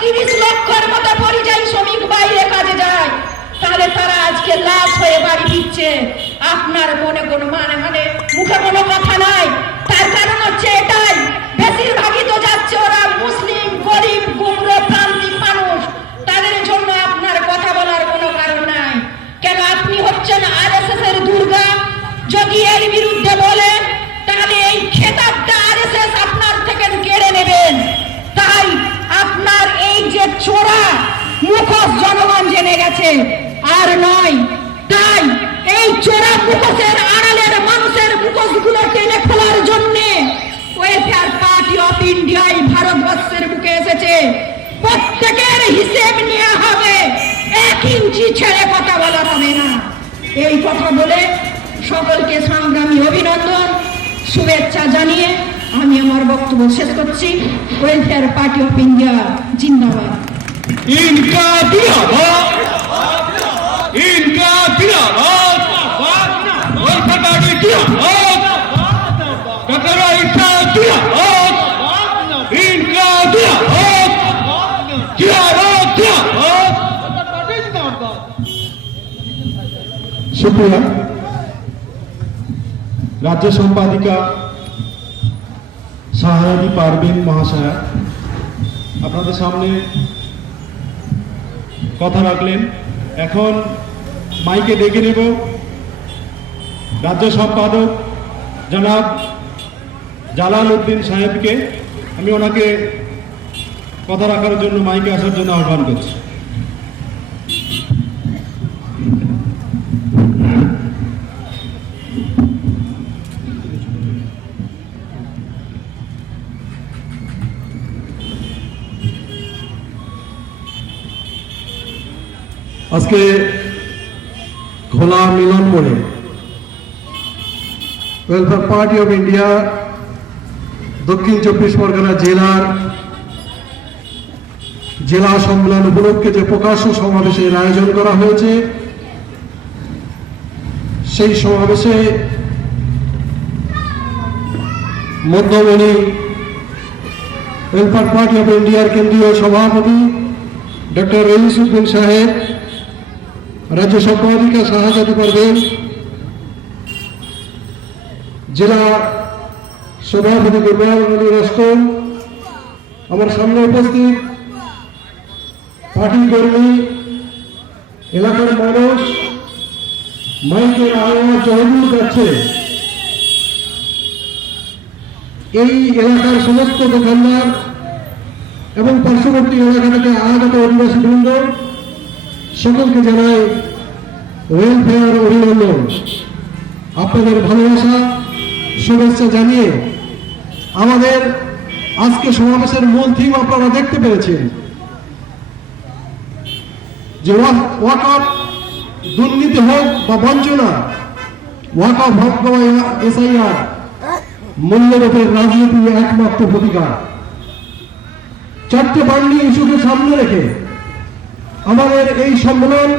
তিরিশ লক্ষের মতো পরিযায়ী শ্রমিক বাইরে কাজে যায়, তাহলে তারা আজকে লাশ হয়ে বাড়ি ফিরছে। আপনার মনে কোনো মানে মানে মুখে কোনো কথা নাই। তার কারণ হচ্ছে এটাই। বেশিরভাগই তো যাচ্ছে ওরা মুসলিম, গরিব, গুমরো প্রান্তিক মানুষ। তাদের জন্য আপনার কথা বলার কোনো কারণ নাই। কেন আপনি হচ্ছেন আরএসএস এর দুর্গা? যদি এর বিরুদ্ধে বলেন জেনে আর নয়, তাই এই চোরা মুখোশের আড়ালের মানুষের মুখোশগুলো টেনে খোলার জন্য ওয়েলফেয়ার পার্টি অফ ইন্ডিয়ায় ভারতবর্ষের বুকে এসেছে। প্রত্যেকের হিসেব নেওয়া হবে। এক ইঞ্চি ছেড়ে কথা বলা হবে না। এই কথা বলে সকলকে সংগ্রামী অভিনন্দন, শুভেচ্ছা জানিয়ে আমি আমার বক্তব্য শেষ করছি। ওয়েলফেয়ার পার্টি অফ ইন্ডিয়া, জিন্দাবাদ। इनका जिंदाबाद इनका जिंदाबाद वोल्फर पार्टी जिंदाबाद डॉक्टर ईसा जिंदाबाद इनका जिंदाबाद जिंदाबाद जिंदाबाद সুপ্রিয়া রাজ্য সম্পাদিকা সাহায্য পারবিন মহাশয়া আপনাদের সামনে কথা রাখলেন। এখন মাইকে ডেকে নেব। রাজ্য সম্পাদক জনাব জালাল উদ্দিন সাহেবকে। আমি ওনাকে কথা রাখার জন্য মাইকে আসার জন্য আহ্বান করছি। আজকে খোলা মিলন মোড়ে ওয়েলফেয়ার পার্টি অফ ইন্ডিয়া দক্ষিণ চব্বিশ পরগনা জেলার জেলা সম্মেলন উপলক্ষে যে প্রকাশ্য সমাবেশের আয়োজন করা হয়েছে, সেই সমাবেশে মধ্যমণি ওয়েলফেয়ার পার্টি অফ ইন্ডিয়ার কেন্দ্রীয় সভাপতি ডক্টর রহিসুদ্দিন সাহেব রাজ্য সম্পাদিকা শাহজাদি পারবেন জেলা সভাপতি গুরবান রস্তম আমার সামনে উপস্থিত পার্টি কর্মী, এলাকার মানুষ মাইকের আওয়াজ জয়দূর যাচ্ছে। এই এলাকার সমস্ত দোকানদার এবং পার্শ্ববর্তী এলাকা থেকে আগত অধিবাসী বৃন্দ সকলকে জানাই ওয়েলফেয়ার অভিনন্দন। আপনাদের ভালোবাসা, শুভেচ্ছা জানিয়ে আমাদের আজকে সমাবেশের মূল থিম আপনারা দেখতে পেরেছেন। যে ওয়াকআপ দুর্নীতি হোক বা বঞ্চনা ওয়াকআপ হোক এসআইআর মূল্যরূপের রাজনীতি একমাত্র প্রতিকার। চারটে বার্নিং ইস্যুকে সামনে রেখে আমাদের এই সম্মেলন